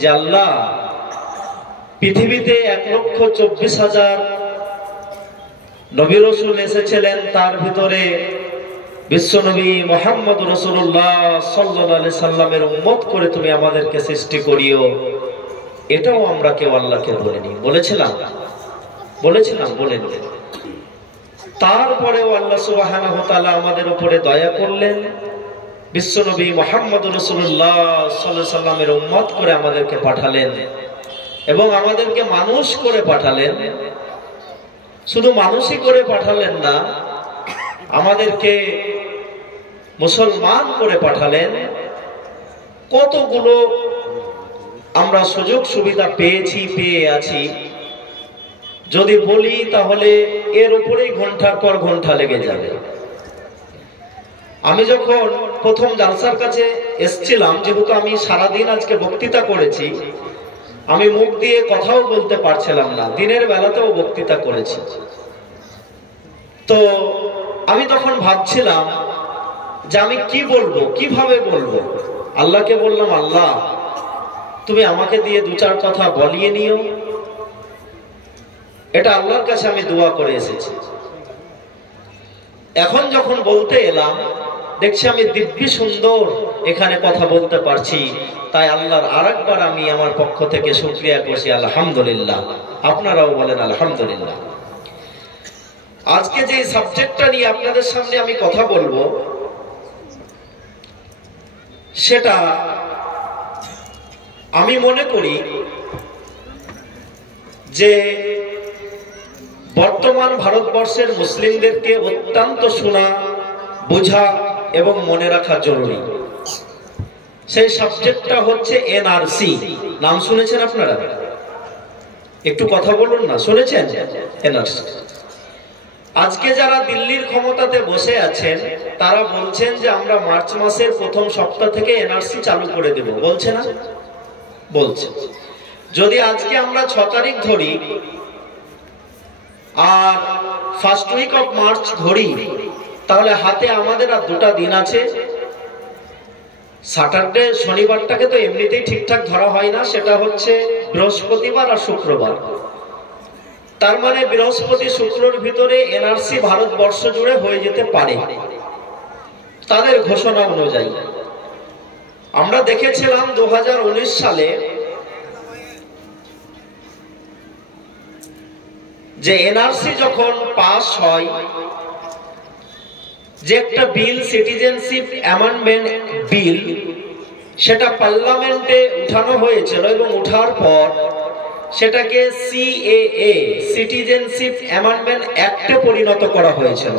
যে আল্লাহ, পৃথিবীতে 1,24,000 নবী রাসূল এসেছিলেন, তার ভিতরে বিশ্বনবী মুহাম্মদ রাসূলুল্লাহ সাল্লাল্লাহু আলাইহি সাল্লামের উম্মত করে তুমি আমাদেরকে সৃষ্টি করিও। এটাও আমরা কেউ আল্লাহকে বলিনি। বলেছিলাম? বলেনি। তারপরেও আল্লাহ সুবহানাহু ওয়া তাআলা আমাদের উপরে দয়া করলেন, বিশ্বনবী মুহাম্মদ রাসূলুল্লাহ সাল্লাল্লাহু আলাইহি সাল্লামের উম্মত করে আমাদেরকে পাঠালেন এবং আমাদেরকে মানুষ করে পাঠালেন। শুধু মানুষই করে পাঠালেন না, আমাদেরকে মুসলমান করে পাঠালেন। কতগুলো আমরা সুযোগ সুবিধা পেয়ে আছি, যদি বলি তাহলে এর উপরেই ঘন্টার পর ঘন্টা লেগে যাবে। আমি যখন প্রথম জালসার কাছে এসেছিলাম, যেহেতু আমি সারাদিন আজকে বক্তৃতা করেছি, আমি মুখ দিয়ে কথাও বলতে পারছিলাম না, দিনের বেলাতেও বক্তৃতা করেছি। তো আমি তখন ভাবছিলাম যে আমি কি বলবো, কিভাবে বলবো। আল্লাহকে বললাম, আল্লাহ তুমি আমাকে দিয়ে 2-4 কথা বলিয়ে নিও। এটা আল্লাহর কাছে আমি দোয়া করে এসেছি। এখন যখন বলতে এলাম, দেখছি আমি দিব্যি সুন্দর এখানে কথা বলতে পারছি। তাই আল্লাহর আরেকবার আমি আমার পক্ষ থেকে শুকরিয়া করছি, আলহামদুলিল্লাহ। আপনারাও বলেন আলহামদুলিল্লাহ। আজকে যে সাবজেক্টটা নিয়ে আপনাদের সামনে আমি কথা বলবো, সেটা আমি মনে করি যে বর্তমান ভারতবর্ষের মুসলিমদেরকে অত্যন্ত শোনা, বোঝা এবং মনে রাখা জরুরি। সেই সাবজেক্টটা হচ্ছে এনআরসি। নাম শুনেছেন আপনারা? একটু কথা বলুন না, শুনেছেন? এনআরসি। আজকে যারা দিল্লির ক্ষমতাতে বসে আছেন, তারা বলছেন যে আমরা মার্চ মাসের প্রথম সপ্তাহ থেকে এনআরসি চালু করে দেব। বলছে না? বলছে। যদি আজকে আমরা 6 তারিখ ধরি আর ফার্স্ট উইক অফ মার্চ ধরি, তাহলে হাতে আমাদের আর 2টা দিন আছে। স্যাটারডে, শনিবারটাকে তো এমনিতেই ঠিকঠাক ধরা হয় না, সেটা হচ্ছে বৃহস্পতিবার আর শুক্রবার। তার মানে বৃহস্পতি শুক্রর ভিতরে এনআরসি ভারতবর্ষ জুড়ে হয়ে যেতে পারে তাদের ঘোষণা অনুযায়ী। আমরা দেখেছিলাম 2019 সালে যে এনআরসি যখন পাস হয়, যে একটা বিল, সিটিজেনশিপ অ্যামেন্ডমেন্ট বিল, সেটা পার্লামেন্টে উঠানো হয়েছিল এবং উঠার পর সেটাকে সিএএ, সিটিজেনশিপ অ্যামেন্ডমেন্ট অ্যাক্টে পরিণত করা হয়েছিল।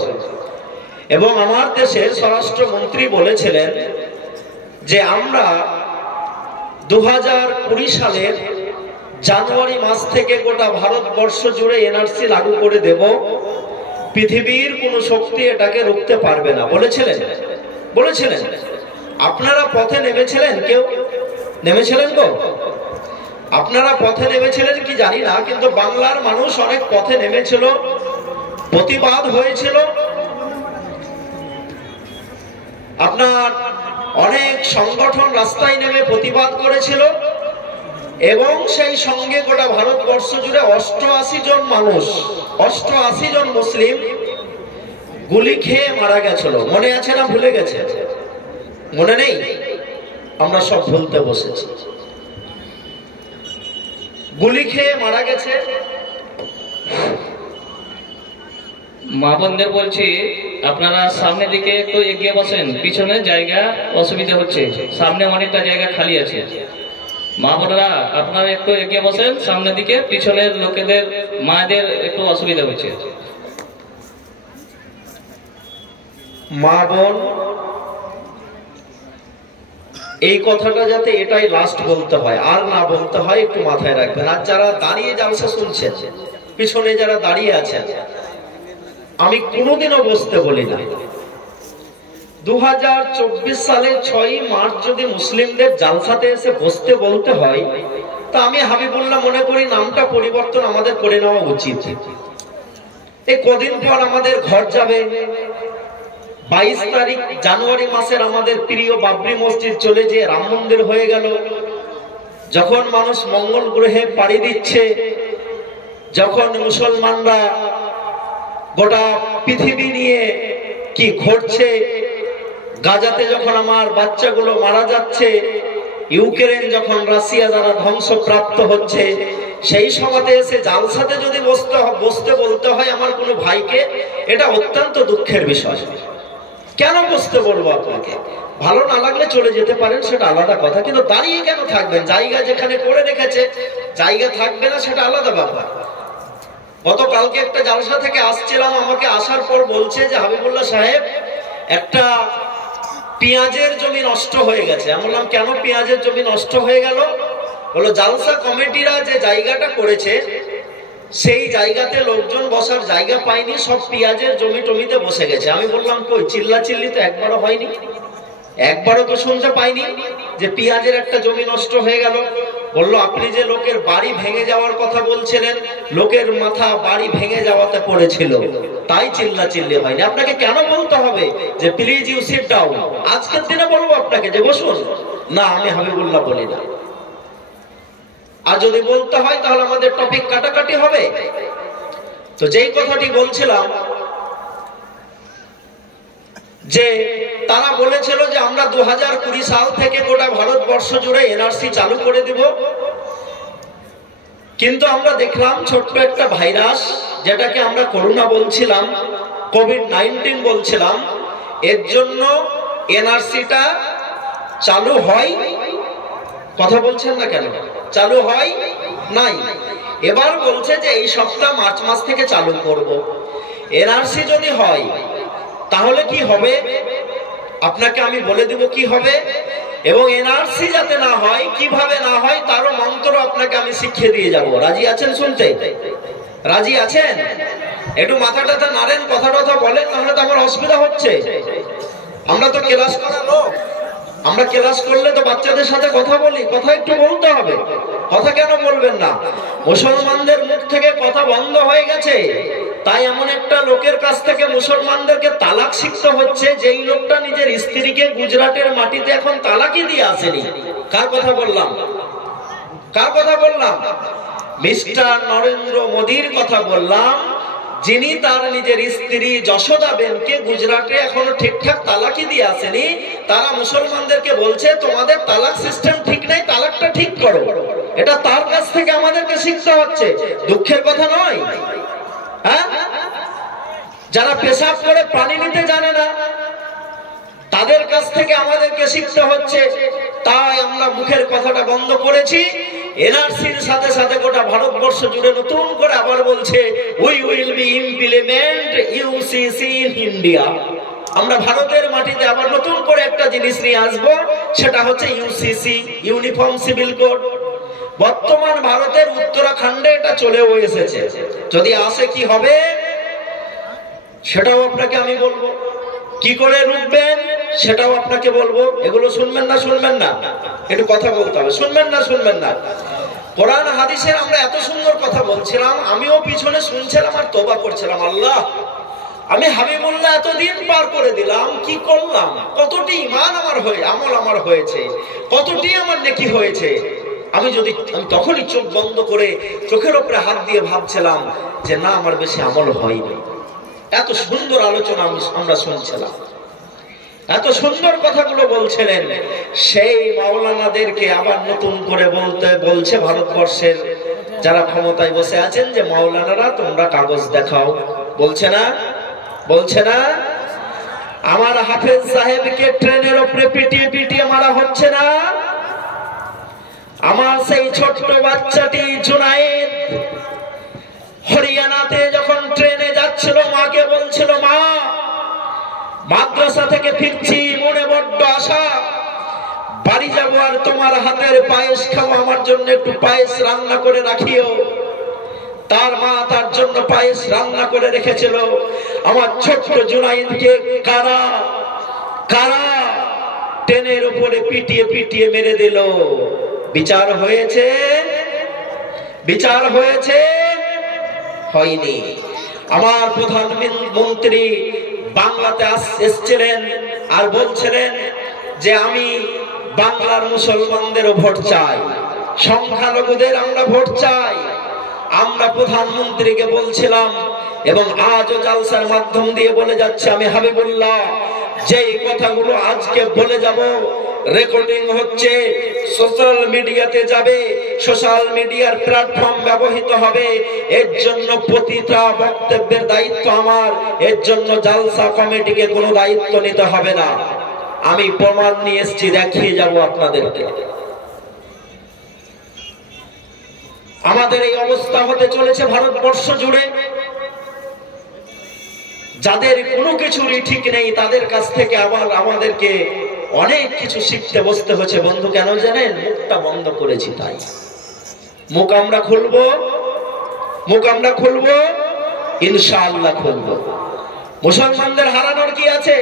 এবং আমার দেশের স্বরাষ্ট্রমন্ত্রী বলেছিলেন যে আমরা 2020 সালের জানুয়ারি মাস থেকে গোটা ভারতবর্ষ জুড়ে এনআরসি লাগু করে দেব, পৃথিবীর কোনো শক্তি এটাকে রুখতে পারবে না। বলেছিলেন। আপনারা পথে নেমেছিলেন? কেউ নেমেছিলেন তো? আপনারা পথে নেমেছিলেন কি জানি না, কিন্তু বাংলার মানুষ অনেক পথে নেমেছিল, প্রতিবাদ হয়েছিল। আপনার অনেক সংগঠন রাস্তায় নেমে প্রতিবাদ করেছিল এবং সেই সঙ্গে গোটা ভারতবর্ষ জুড়ে 88 জন মানুষ, 88 জন মুসলিম গুলি খেয়ে মারা গেছিল। মনে আছে না ভুলে গেছে? মনে নেই? আমরা সব ভুলতে বসেছি। গুলি খেয়ে মারা গেছে। মা বোনদের বলছি, আপনারা সামনের দিকে একটু এগিয়ে বসেন, পিছনে জায়গা অসুবিধা হচ্ছে, সামনে অনেকটা জায়গা খালি আছে। মা বোনেরা আপনারা একটু এগিয়ে বসেন সামনের দিকে, পিছনের লোকেদের, মায়েদের একটু অসুবিধা হচ্ছে। মা বোন, এই কথাটা যাতে এটাই লাস্ট বলতে হয়, আর না বলতে হয়, একটু মাথায় রাখবেন। আর যারা দাঁড়িয়ে জালসা শুনছেন, পিছনে যারা দাঁড়িয়ে আছেন, আমি কোনোদিনও বসতে বলি না। 2024 সালের 6ই মার্চ যদি মুসলিমদের জালসাতে এসে বসতে বলতে হয়, তা আমি হাবিবুল্লাহ মনে করি নামটা পরিবর্তন আমাদের করে নেওয়া উচিত। এই কদিন পর আমাদের ঘর যাবে। 22 তারিখ জানুয়ারি মাসের আমাদের প্রিয় বাবরি মসজিদ চলে যে রাম মন্দির হয়ে গেল। যখন মানুষ মঙ্গল গ্রহে পাড়ি দিচ্ছে, যখন মুসলমানরা গোটা পৃথিবী নিয়ে কি ঘটছে, গাজাতে যখন আমার বাচ্চাগুলো মারা যাচ্ছে, ইউক্রেন যখন রাশিয়া দ্বারা ধ্বংসপ্রাপ্ত হচ্ছে, সেই সময়তে এসে জালসাতে যদি বসতে বলতে হয় আমার কোনো ভাইকে, এটা অত্যন্ত দুঃখের বিষয়। কেন বসতে বলবো আপনাকে? ভালো না লাগলে চলে যেতে পারেন, সেটা আলাদা কথা, কিন্তু দাঁড়িয়ে কেন থাকবেন? জায়গা যেখানে করে রেখেছে জায়গা থাকবে না, সেটা আলাদা ব্যাপার। গতকালকে একটা জালসা থেকে আসছিলাম, আমাকে আসার পর বলছে যে হাবিবুল্লাহ সাহেব, একটা পেঁয়াজের জমি নষ্ট হয়ে গেছে। আমি বললাম কেন পেঁয়াজের জমি নষ্ট হয়ে গেল? বললো জালসা কমিটিরা যে জায়গাটা করেছে সেই জায়গাতে লোকজন বসার জায়গা পায়নি, সব পেঁয়াজের জমি টমিতে বসে গেছে। আমি বললাম কই, চিল্লাচিল্লি তো একবারও হয়নি, একবারও তো শুনতে পাইনি যে পেঁয়াজের একটা জমি নষ্ট হয়ে গেল। বললো আপনি যে লোকের বাড়ি ভেঙে যাওয়ার কথা বলছিলেন, লোকের মাথা বাড়ি ভেঙে যাওয়াতে পড়েছিল, তাই চিল্লাচিল্লি হয়নি। আপনাকে কেন বলতে হবে যে প্লিজ ইউ সিট ডাউন? আজকের দিনে বলবো আপনাকে যে বসুন? না, আমি হাবিবুল্লাহ বলি না। আর যদি বলতে হয় তাহলে আমাদের টপিক কাটাকাটি হবে। তো যেই কথাটি বলছিলাম, যে তারা বলেছিল যে আমরা 2020 সাল থেকে গোটা ভারতবর্ষ জুড়ে এনআরসি চালু করে দিব, কিন্তু আমরা দেখলাম ছোট্ট একটা ভাইরাস, যেটাকে আমরা করোনা বলছিলাম, কোভিড-19 বলছিলাম, এর জন্য এনআরসিটা চালু হয়। কথা বলছেন না কেন? চালু হয় নাই। এবার বলছে যে এই সপ্তাহ মার্চ মাস থেকে চালু করব। এনআরসি যদি হয় তাহলে কি হবে আপনাকে আমি বলে দেব কি হবে, এবং এনআরসি যাতে না হয়, কিভাবে না হয় তারও মন্ত্র আপনাকে আমি শিখিয়ে দিয়ে যাব। রাজি আছেন শুনতে? রাজি আছেন? একটু মাথা টাথা নাড়েন, কথা টথা বলেন, তাহলে তো আমার অসুবিধা হচ্ছে। আমরা তো ক্লাস করা লোক, আমরা ক্লাস করলে তো বাচ্চাদের সাথে কথা বলি, কথা একটু বলতে হবে। কথা কেন বলবেন না? মুসলমানদের মুখ থেকে কথা বন্ধ হয়ে গেছে, তাই এমন একটা লোকের কাছ থেকে মুসলমানদেরকে তালাক শিখতে হচ্ছে, যেই লোকটা নিজের স্ত্রীকে গুজরাটের মাটিতে এখন তালাকই দিয়ে আসেনি। কার কথা বললাম? কার কথা বললাম? মিস্টার নরেন্দ্র মোদীর কথা বললাম, যিনি তার নিজের স্ত্রী যশোদা বেনকে গুজরাটে এখনো ঠিকঠাক তালাকই দিয়ে আসেনি। তারা মুসলমানদেরকে বলছে তোমাদের তালাক সিস্টেম ঠিক নেই, তালাকটা ঠিক করো। এটা তার কাছ থেকে আমাদেরকে শিখতে হচ্ছে। দুঃখের কথা নয়? হ্যাঁ, যারা পেশাব করে পানি নিতে জানে না তাদের কাছ থেকে আমাদেরকে শিখতে হচ্ছে। তাই আমরা মুখের কথাটা বন্ধ করেছি। এনআরসির সাথে সাথে গোটা ভারতবর্ষ জুড়ে নতুন করে আবার বলছে we will be implement UCC in India. আমরা ভারতের মাটিতে আবার নতুন করে একটা জিনিস নিয়ে আসবো, সেটা হচ্ছে ইউসিসি, ইউনিফর্ম সিভিল কোড। বর্তমান ভারতের উত্তরাখণ্ডে এটা চলেও এসেছে। যদি আসে কি হবে সেটাও আপনাকে আমি বলবো, কি করে রুখবেন সেটাও আপনাকে বলবো। এগুলো শুনবেন না? শুনবেন না? একটু কথা বলতে হবে। শুনবেন না? শুনবেন না? কোরআন হাদিসের আমরা এত সুন্দর কথা বলছিলাম, আমিও পিছনে শুনছিলাম আর তওবা করছিলাম, আল্লাহ আমি হাবিবুল্লাহ এতদিন পার করে দিলাম, কি করলাম? কতটি ঈমান আমার আমল আমার হয়েছে, কতটি আমার নেকি হয়েছে। আমি তখনই চোখ বন্ধ করে চোখের উপরে হাত দিয়ে ভাবছিলাম যে না, আমার বেশি আমল হয়নি। এত সুন্দর আলোচনা আমরা শুনছিলাম, এত সুন্দর কথাগুলো বলছিলেন। সেই মাওলানাদেরকে আবার নতুন করে বলছে ভারতবর্ষের যারা ক্ষমতায় বসে আছেন যে মাওলানারা তোমরা কাগজ দেখাও। বলছে না? বলছে না? আমার হাফেজ সাহেবকে ট্রেনের উপরে পিটিয়ে পিটিয়ে মারা হচ্ছে না? আমার সেই ছোট্ট বাচ্চাটি জুনায়েদ হরিয়ানাতে যখন ট্রেনে যাচ্ছিল, মাকে বলছিল মা মাদ্রাসা থেকে ফিরছি, মনে বড্ড আশা, বাড়ি যাবো আর তোমার হাতের পায়েস খাবো, আমার জন্য একটু পায়েস রান্না করে রাখিও। তার মা তার জন্য পায়েস রান্না করে রেখেছিল। আমার ছোট্ট জুনায়েদকে কারা কারা ট্রেনের উপরে পিটিয়ে পিটিয়ে মেরে দিল। বিচার হয়েছে? বিচার হয়েছে? হয়নি। আমার প্রধানমন্ত্রী বাংলাতে এসেছিলেন আর বলছিলেন যে আমি বাংলার মুসলমানদেরও ভোট চাই। সংখ্যালঘুদের আমরা ভোট চাই। আমরা প্রধানমন্ত্রীকে বলছিলাম এবং আজও জালসার মাধ্যম দিয়ে বলে যাচ্ছে, আমি হাবিবুল্লাহ যেই কথাগুলো আজকে বলে যাব রেকর্ডিং হচ্ছে, সোশ্যাল মিডিয়াতে যাবে, সোশ্যাল মিডিয়ার প্ল্যাটফর্ম ব্যবহৃত হবে। এর জন্য প্রতিটা বক্তব্যের দায়িত্ব আমার, এর জন্য জালসা কমিটিকে কোনো দায়িত্ব নিতে হবে না। আমি প্রমাণ নিয়ে এসেছি, দেখিয়ে যাব আপনাদেরকে। আমাদের এই অবস্থা হতে চলেছে ভারতবর্ষ জুড়ে। যাদের কোনো কিছুরই ঠিক নেই তাদের কাছ থেকে আবার আমাদেরকে অনেক কিছু শিখতে বসতে হচ্ছে। বন্ধু কেন জানেন? মুখটা বন্ধ করেছি তাই। মুখ আমরা খুলবো, মুখ আমরা খুলবো, ইনশাআল্লাহ খুলবো। মুসলমানদের হারানোর কি আছে?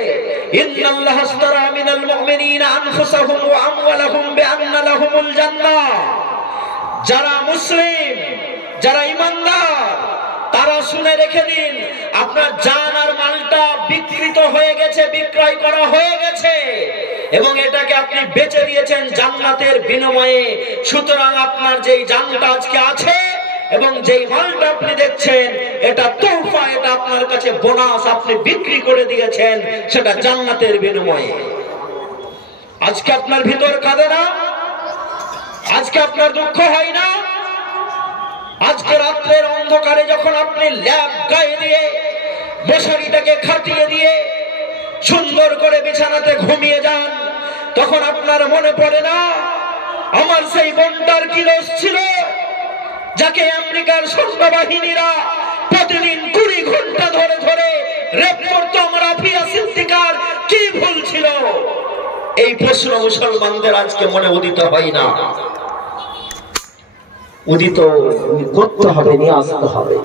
ইন্নাল্লাহ আশতারা মিনাল মুমিনিনা আনফুসাহুম ওয়া আমওয়ালাহুম বিআন্না লাহুমুল জান্নাহ। যারা মুসলিম, যারা ঈমানদার, তারা শুনে রেখে দিন, আপনার জান আর মালটা বিক্রিত হয়ে গেছে, বিক্রয় করা হয়ে গেছে এবং এটাকে আপনি বেচে দিয়েছেন জান্নাতের বিনিময়ে। সুতরাং আপনার যেই জানটা আজকে আছে এবং যেই মালটা আপনি দেখছেন, এটা তোহফা, এটা আপনার কাছে বোনাস, আপনি বিক্রি করে দিয়েছেন সেটা জান্নাতের বিনিময়ে। আজকে আপনার ভিতর কাঁদে না? আজকে আপনার দুঃখ হয় না? আজকে রাত্রের অন্ধকারে যখন আপনি ল্যাব গায়ে দিয়ে মশারিটাকে খাটিয়ে দিয়ে সুন্দর করে বিছানাতে ঘুমিয়ে যান, তখন আপনার মনে পড়ে না আমার সেই বোনটার কি দোষ ছিল, যাকে আমেরিকার সৈন্যবাহিনীরা প্রতিদিন 20 ঘন্টা ধরে ধরে রেপ করতো? আমার আফিয়া সিদ্দিকার কি ভুল ছিল? এই প্রশ্ন মুসলমানদের আজকে মনে উদিত হয় না। উদিত করতে হবে, নিয়ে আসতে হবে।